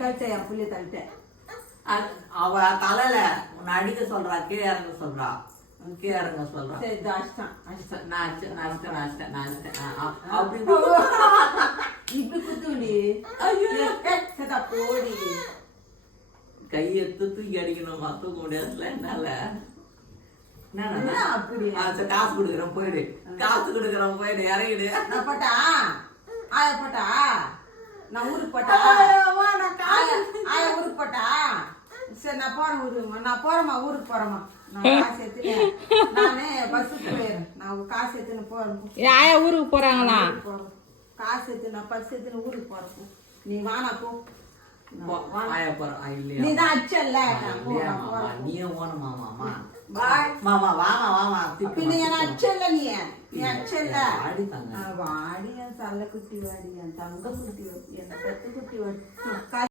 தள்ளிட்டேன் புள்ளிய தள்ளிட்டேன். அவ தலையில உன்னை அடிக்க சொல்றா, கீழே இறங்க சொல்றா, கீழே இறங்க சொல்றா. சரி அடிச்சிட்டேன். நான் அப்படி இப்படி குத்துடி. ஐயோ சதா போடி. கையை தூக்கி அடிக்கணுமா, தூக்க முடியாதுல என்னால. அப்படி காசு கொடுக்குறேன் போயிடு, காசு கொடுக்குறேன் போயிடு, இறங்கிடு. நான் போட்டா ஆயா போட்டா, நான் ஊருக்கு போட்டா ஆயா ஊருக்கு போட்டா. சரி நான் போறேன் ஊருக்கு, நான் போறேம்மா ஊருக்கு போறேம்மா. நான் காசு எடுத்துட்டேன், நானே பஸ்ஸுக்கு போயிடுறேன். நான் காசு எடுத்துன்னு போறேன். ஆயா ஊருக்கு போறாங்களா? காசு எடுத்து நான் பஸ் எடுத்துன்னு ஊருக்கு போறேன். நீ வானா போ. நீதான் அச்சல்ல, நீயும் ஓணுமா மாமா? பாய் மாமா வாமா வாமா. பின்ன என்ன அச்சல்ல, நீ அச்சல்ல. வாடி தாங்க, வாடி என் தள்ள குட்டி வாடி, என் தங்க குட்டி, என் பெத்து குட்டி வாடி.